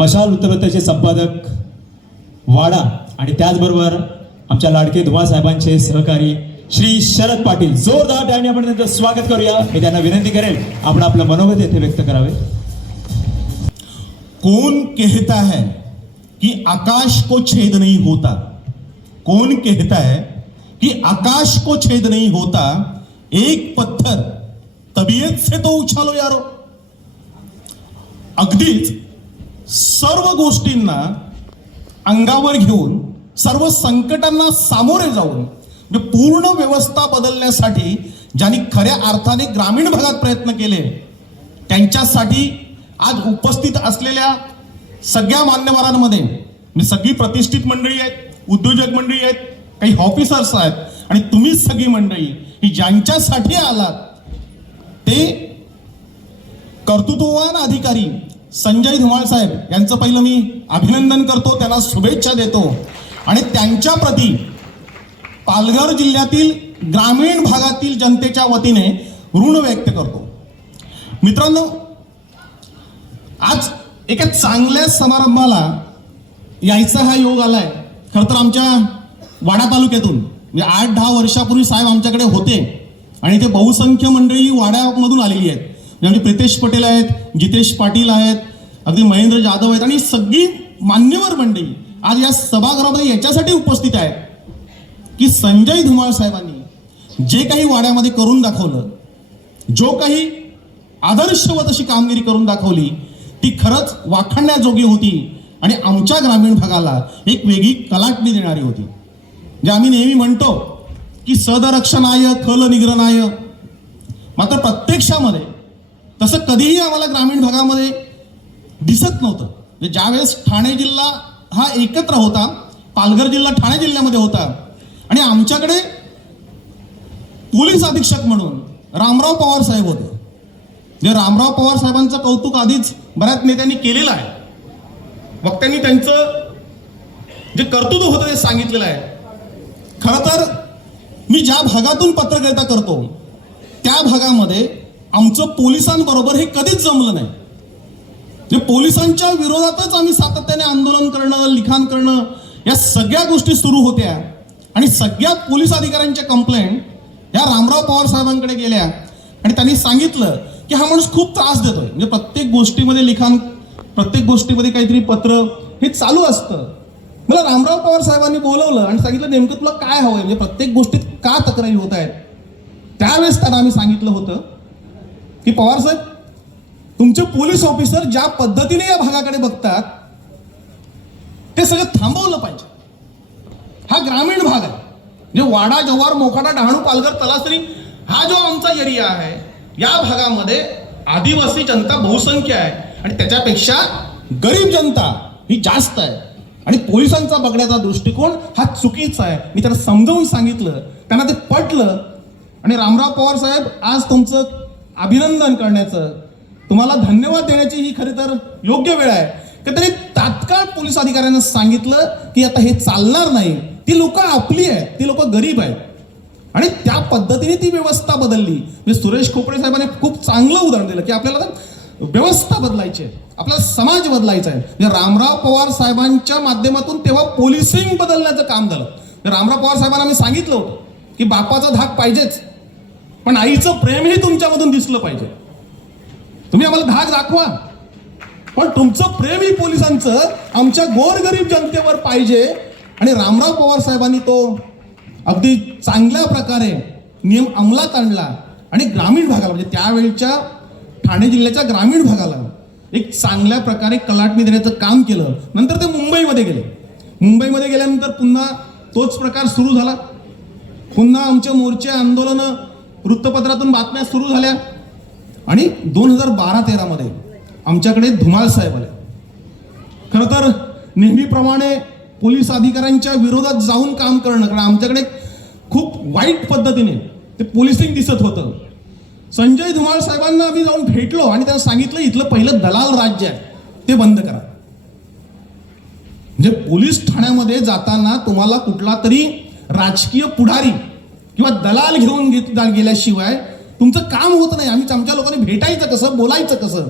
मशाल वृत्तपत्राचे संपादक वाडा आणि त्याचबरोबर आमच्या लाडके धुमा साहेबांचे सहकारी श्री शरद पाटील. जोरदार टाळ्याने आपण त्यांचं स्वागत करूया. मी त्यांना विनंती करेल आपण आपलं मनोगत येथे व्यक्त करावे. कौन कहता है कि आकाश को छेद नहीं होता? कौन कहता है कि आकाश को छेद नहीं होता? एक पत्थर तबियत से तो उछालो यारो। अगदीच सर्व गोष्टींना अंगावर घेऊन सर्व संकटांना सामोरे जाऊन म्हणजे पूर्ण व्यवस्था बदलण्यासाठी ज्यांनी खऱ्या अर्थाने ग्रामीण भागात प्रयत्न केले त्यांच्यासाठी आज उपस्थित असलेल्या सगळ्या मान्यवरांमध्ये मी सगळी प्रतिष्ठित मंडळी आहेत उद्योजक मंडळी आहेत काही ऑफिसर्स आहेत आणि तुम्हीच सगळी मंडळी ही ज्यांच्यासाठी आलात ते कर्तृत्ववान अधिकारी संजय धुमाळ साहेब यांचं पहिलं मी अभिनंदन करतो त्यांना शुभेच्छा देतो. आणि त्यांच्या प्रती पालघर जिल्ह्यातील ग्रामीण भागातील जनतेच्या वतीने ऋण व्यक्त करतो. मित्रांनो आज एका चांगल्या समारंभाला यायचा हा योग आलाय. खरं तर आमच्या वाडा तालुक्यातून म्हणजे आठ दहा वर्षापूर्वी साहेब आमच्याकडे होते आणि ते बहुसंख्य मंडळी वाड्यामधून आलेली आहेत. म्हणजे प्रितेश पटेल आहेत जितेश पाटील आहेत अगदी महेंद्र जाधव आहेत आणि सगळी मान्यवर मंडळी आज या सभागृहामध्ये याच्यासाठी उपस्थित आहेत की संजय धुमाळ साहेबांनी जे काही वाड्यामध्ये करून दाखवलं जो काही आदर्शवत अशी कामगिरी करून दाखवली ती खरंच वाखाणण्याजोगी होती आणि आमच्या ग्रामीण भागाला एक वेगळी कलाटणी देणारी होती. जे आम्ही नेहमी म्हणतो की सदरक्षणाय खल निग्रणाय मात्र प्रत्यक्षामध्ये तसं कधीही आम्हाला ग्रामीण भागामध्ये दिसत नव्हतं. म्हणजे ज्यावेळेस ठाणे जिल्हा हा एकत्र होता पालघर जिल्हा ठाणे जिल्ह्यामध्ये होता आणि आमच्याकडे पोलीस अधीक्षक म्हणून रामराव पवार साहेब होते. जे रामराव पवार साहेबांचं कौतुक आधीच बऱ्याच नेत्यांनी केलेलं आहे. वक्त्यांनी त्यांचं जे कर्तृत्व होतं ते सांगितलेलं आहे. खरं तर मी ज्या भागातून पत्रकारिता करतो त्या भागामध्ये आमचं पोलिसांबरोबर हे कधीच जमलं नाही. जे पोलिसांच्या विरोधातच आम्ही सातत्याने आंदोलन करणं लिखाण करणं या सगळ्या गोष्टी सुरू होत्या. आणि सगळ्या पोलीस अधिकाऱ्यांच्या कंप्लेंट या रामराव पवार साहेबांकडे गेल्या. आणि त्यांनी सांगितलं की हा माणूस खूप त्रास देतोय. म्हणजे प्रत्येक गोष्टीमध्ये लिखाण प्रत्येक गोष्टीमध्ये काहीतरी पत्र हे चालू असतं. मला रामराव पवार साहेबांनी बोलवलं आणि सांगितलं नेमकं तुला काय हवंय? म्हणजे प्रत्येक गोष्टीत का तक्रारी होत आहेत? त्यावेळेस त्यांना आम्ही सांगितलं होतं की पवार साहेब तुमचे पोलीस ऑफिसर ज्या पद्धतीने या भागाकडे बघतात ते सगळं थांबवलं पाहिजे. हा ग्रामीण भाग आहे. म्हणजे वाडा जव्हार मोखाडा डहाणू पालघर तलासरी हा जो आमचा एरिया आहे या भागामध्ये आदिवासी जनता बहुसंख्य आहे. आणि त्याच्यापेक्षा गरीब जनता ही जास्त आहे. आणि पोलिसांचा बघण्याचा दृष्टिकोन हा चुकीचा आहे. मी त्यांना समजावून सांगितलं. त्यांना ते पटलं. आणि रामराव पवार साहेब आज तुमचं अभिनंदन करण्याचं तुम्हाला धन्यवाद देण्याची ही खरे तर योग्य वेळ आहे. की तरी तात्काळ पोलीस अधिकाऱ्यांना सांगितलं की आता हे चालणार नाही. ती लोक आपली आहेत. ती लोक गरीब आहेत. आणि त्या पद्धतीने ती व्यवस्था बदलली. म्हणजे सुरेश खोपडे साहेबांनी खूप चांगलं उदाहरण दिलं की आपल्याला व्यवस्था बदलायची आहे. आपल्याला समाज बदलायचा आहे. म्हणजे रामराव पवार साहेबांच्या माध्यमातून तेव्हा पोलिसिंग बदलण्याचं काम झालं. म्हणजे रामराव पवार साहेबांना आम्ही सांगितलं होतं की बापाचा धाक पाहिजेच. पण आईचं प्रेम हे तुमच्यामधून दिसलं पाहिजे. तुम्ही आम्हाला धाक दाखवा. पण तुमचं प्रेम ही पोलिसांचं आमच्या गोरगरीब जनतेवर पाहिजे. आणि रामराव पवार साहेबांनी तो अगदी चांगल्या प्रकारे नियम अंमलात आणला. आणि ग्रामीण भागाला म्हणजे त्यावेळच्या ठाणे जिल्ह्याच्या ग्रामीण भागाला एक चांगल्या प्रकारे कलाटणी देण्याचं काम केलं. नंतर ते मुंबईमध्ये गेले. मुंबईमध्ये गेल्यानंतर पुन्हा तोच प्रकार सुरू झाला. पुन्हा आमचे मोर्चे आंदोलनं वृत्तपत्रातून बातम्या सुरू झाल्या. आणि दोन हजार बारा तेरामध्ये आमच्याकडे धुमाळ साहेब आले. खरं तर नेहमीप्रमाणे पोलीस अधिकाऱ्यांच्या विरोधात जाऊन काम करणं कारण आमच्याकडे खूप वाईट पद्धतीने ते पोलिसिंग दिसत होतं. संजय धुमाळ साहेबांना आम्ही जाऊन भेटलो आणि त्यांना सांगितलं इथलं पहिलं दलाल राज्य आहे. ते बंद करा. म्हणजे पोलीस ठाण्यामध्ये जाताना तुम्हाला कुठला तरी राजकीय पुढारी किंवा दलाल घेऊन घेत गेल्याशिवाय तुमचं काम होत नाही. आम्ही आमच्या लोकांनी भेटायचं कसं बोलायचं कसं?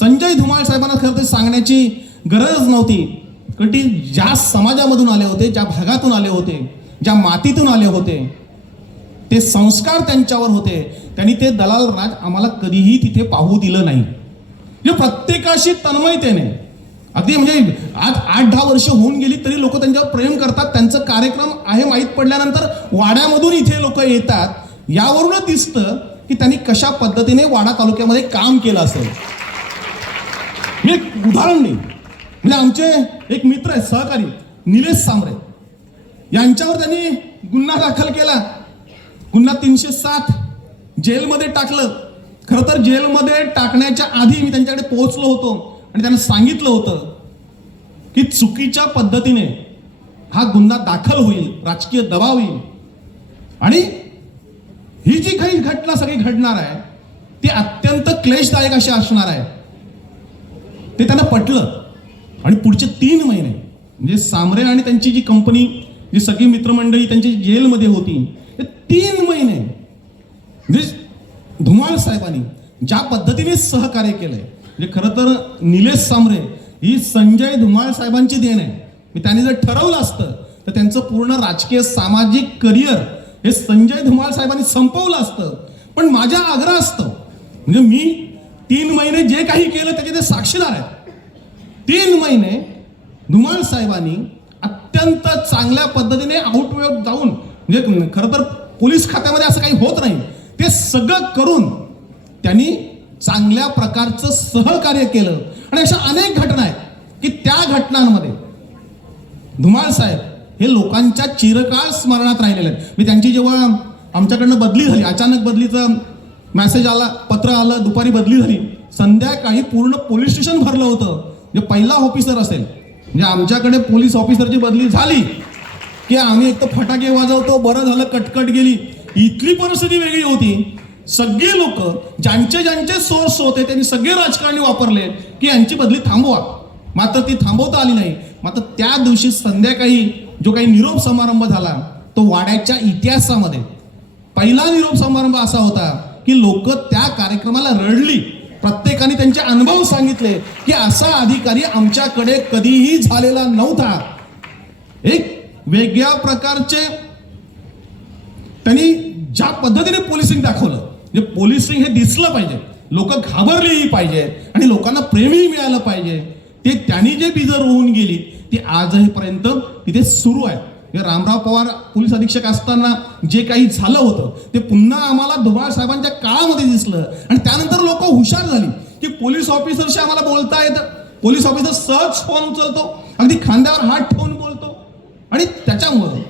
संजय धुमाळ साहेबांना खरं तर सांगण्याची गरज नव्हती. कारण ती ज्या समाजामधून आले होते ज्या भागातून आले होते ज्या मातीतून आले होते ते संस्कार त्यांच्यावर होते. त्यांनी ते दलाल राज आम्हाला कधीही तिथे पाहू दिलं नाही. म्हणजे प्रत्येकाशी तन्मयतेने. अगदी म्हणजे आज आठ दहा वर्ष होऊन गेली तरी लोक त्यांच्यावर प्रेम करतात. त्यांचं कार्यक्रम आहे माहीत पडल्यानंतर वाड्यामधून इथे लोक येतात. यावरूनच दिसतं की त्यांनी कशा पद्धतीने वाडा तालुक्यामध्ये काम केलं असेल. मी एक उदाहरण देईन. म्हणजे आमचे एक मित्र आहेत सहकारी निलेश सांबरे यांच्यावर त्यांनी गुन्हा दाखल केला. गुन्हा तीनशे सात जेलमध्ये टाकलं. खरं तर जेलमध्ये टाकण्याच्या आधी मी त्यांच्याकडे पोहोचलो होतो आणि त्यांना सांगितलं होतं की चुकीच्या पद्धतीने हा गुन्हा दाखल होईल राजकीय दबाव येईल. आणि ही जी काही घटना सगळी घडणार आहे ती अत्यंत क्लेशदायक अशी असणार आहे. ते त्यांना पटलं. आणि पुढचे तीन महिने म्हणजे सामरे आणि त्यांची जी कंपनी जी सगळी मित्रमंडळी त्यांची जेलमध्ये होती ते तीन महिने म्हणजे धुमाळ साहेबांनी ज्या पद्धतीने सहकार्य केलंय म्हणजे खरं तर निलेश सामरे ही संजय धुमाळ साहेबांची देण आहे. मी त्यांनी जर ठरवलं असतं तर त्यांचं पूर्ण राजकीय सामाजिक करिअर हे संजय धुमाळ साहेबांनी संपवलं असतं. पण माझ्या आग्रह असतं. म्हणजे मी तीन महिने जे काही केलं त्याचे ते साक्षीदार आहेत. तीन महिने धुमाळ साहेबांनी अत्यंत चांगल्या पद्धतीने आउटवेव जाऊन म्हणजे खरं तर पोलीस खात्यामध्ये असं काही होत नाही. ते सगळं करून त्यांनी चांगल्या प्रकारचं सहकार्य केलं. आणि अशा अनेक घटना आहेत की त्या घटनांमध्ये धुमाळ साहेब हे लोकांच्या चिरकाळ स्मरणात राहिलेले आहेत. मी त्यांची जेव्हा आमच्याकडनं बदली झाली अचानक बदलीचं मेसेज आला पत्र आलं दुपारी बदली झाली संध्याकाळी पूर्ण पोलीस स्टेशन भरलं होतं. जे पहिला ऑफिसर असेल म्हणजे आमच्याकडे पोलीस ऑफिसरची बदली झाली की आम्ही एक तर फटाके वाजवतो बरं झालं कटकट गेली. इथली परिस्थिती वेगळी होती. सगळे लोक ज्यांचे ज्यांचे सोर्स होते त्यांनी सगळे राजकारणी वापरले की यांची बदली थांबवा. मात्र ती थांबवता आली नाही. मात्र त्या दिवशी संध्याकाळी जो काही निरोप समारंभ झाला तो वाड्याच्या इतिहासामध्ये. पहिला निरोप समारंभ असा होता की लोक त्या कार्यक्रमाला रडली. प्रत्येकाने त्यांचे अनुभव सांगितले की असा अधिकारी आमच्याकडे कधीही झालेला नव्हता. एक वेगळ्या प्रकारचे त्यांनी ज्या पद्धतीने पोलिसिंग दाखवलं म्हणजे पोलिसिंग हे दिसलं पाहिजे. लोक घाबरलीही पाहिजे आणि लोकांना प्रेमही मिळालं पाहिजे. ते त्यांनी जे बिजर होऊन गेली ती आजही पर्यंत तिथे सुरू आहे. रामराव पवार पोलीस अधीक्षक असताना जे काही झालं होतं ते पुन्हा आम्हाला धुमाळ साहेबांच्या काळामध्ये दिसलं. आणि त्यानंतर लोक हुशार झाली की पोलीस ऑफिसरशी आम्हाला बोलता येतं. पोलीस ऑफिसर सहज फोन उचलतो अगदी खांद्यावर हात ठेवून बोलतो. आणि त्याच्यामुळं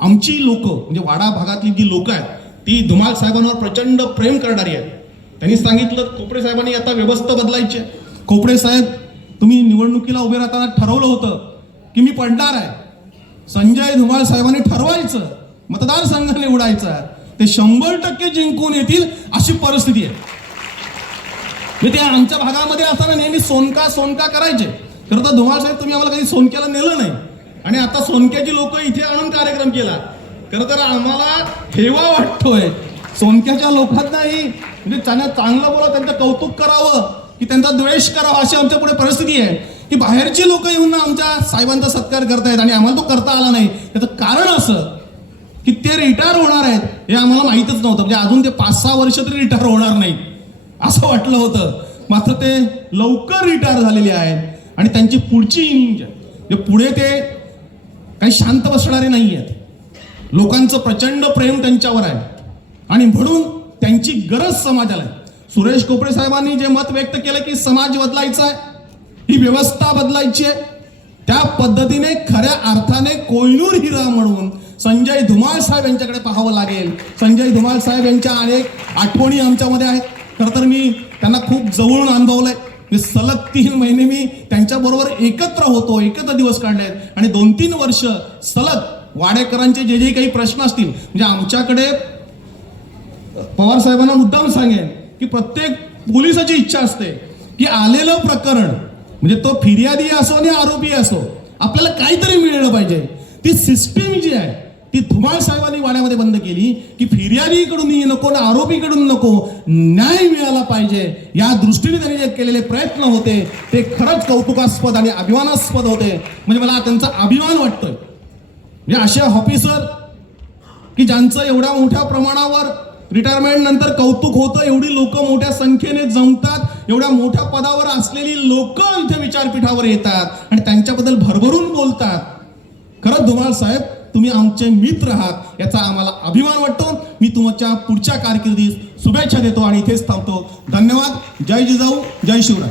आमची लोक म्हणजे वाडा भागातली जी लोक आहेत ती धुमाळ साहेबांवर प्रचंड प्रेम करणारी आहेत. त्यांनी सांगितलं खोपडे साहेबांनी आता व्यवस्था बदलायची आहे. खोपडे साहेब तुम्ही निवडणुकीला उभे राहताना ठरवलं होतं की मी पडणार आहे. संजय धुमाळ साहेबांनी ठरवायचं मतदारसंघ निवडायचा ते शंभर टक्के जिंकून येतील अशी परिस्थिती आहे. ते आमच्या भागामध्ये असताना नेहमी सोनका सोनका करायचे. खरं तर धुमाळ साहेब तुम्ही आम्हाला कधी सोनक्याला नेलं नाही. आणि आता सोनक्याची लोक इथे आणून कार्यक्रम केला. खरं तर आम्हाला ठेवा वाटतोय. सोनक्याच्या लोकांनाही म्हणजे त्यांना चांगलं बोला त्यांचं कौतुक करावं की त्यांचा द्वेष करावा अशी आमच्या पुढे परिस्थिती आहे. की बाहेरची लोक येऊन आमच्या साहेबांचा सत्कार करतायत आणि आम्हाला तो करता आला नाही. त्याचं कारण असं की ते रिटायर होणार आहेत हे आम्हाला माहीतच नव्हतं. म्हणजे अजून ते पाच सहा वर्ष तरी रिटायर होणार नाही. असं वाटलं होतं. मात्र ते लवकर रिटायर झालेले आहेत आणि त्यांची पुढची म्हणजे पुढे ते काही शांत बसणारे नाही आहेत लोकांचं प्रचंड प्रेम त्यांच्यावर आहे. आणि म्हणून त्यांची गरज समाजाला आहे. सुरेश कोपडे साहेबांनी जे मत व्यक्त केलं की समाज बदलायचा आहे ही व्यवस्था बदलायची आहे. त्या पद्धतीने खऱ्या अर्थाने कोयनूर हिरा म्हणून संजय धुमाळ साहेब यांच्याकडे पाहावं लागेल. संजय धुमाळ साहेब यांच्या अनेक आठवणी आमच्यामध्ये आहेत. खरं तर मी त्यांना खूप जवळून अनुभवलंय. मी सलग तीन महिने मी त्यांच्याबरोबर एकत्र होतो एकत्र दिवस काढले आहेत. आणि दोन तीन वर्ष सलग वाडेकरांचे जे जे काही प्रश्न असतील म्हणजे आमच्याकडे पवार साहेबांना मुद्दाम सांगेन की प्रत्येक पोलिसाची इच्छा असते की आलेलं प्रकरण म्हणजे तो फिर्यादी असो आणि आरोपी असो आपल्याला काहीतरी मिळलं पाहिजे. ती सिस्टीम जी आहे ती धुमाळ साहेबांनी वाड्यामध्ये बंद केली की फिर्यादीकडूनही नको ना आरोपीकडून नको न्याय मिळाला पाहिजे. या दृष्टीने त्यांनी जे केलेले प्रयत्न होते ते खरंच कौतुकास्पद आणि अभिमानास्पद होते. म्हणजे मला त्यांचा अभिमान वाटतोय. म्हणजे असे ऑफिसर की ज्यांचं एवढ्या मोठ्या प्रमाणावर रिटायरमेंट नंतर कौतुक होतं एवढी लोक मोठ्या संख्येने जमतात एवढ्या मोठ्या पदावर असलेली लोक इथे विचारपीठावर येतात आणि त्यांच्याबद्दल भरभरून बोलतात. खरंच धुमाळ साहेब तुम्ही आमचे मित्र आहात याचा आम्हाला अभिमान वाटतो. मी तुमच्या पुढच्या कारकिर्दीस शुभेच्छा देतो आणि इथेच थांबतो. धन्यवाद. जय जिजाऊ जय शिवराय.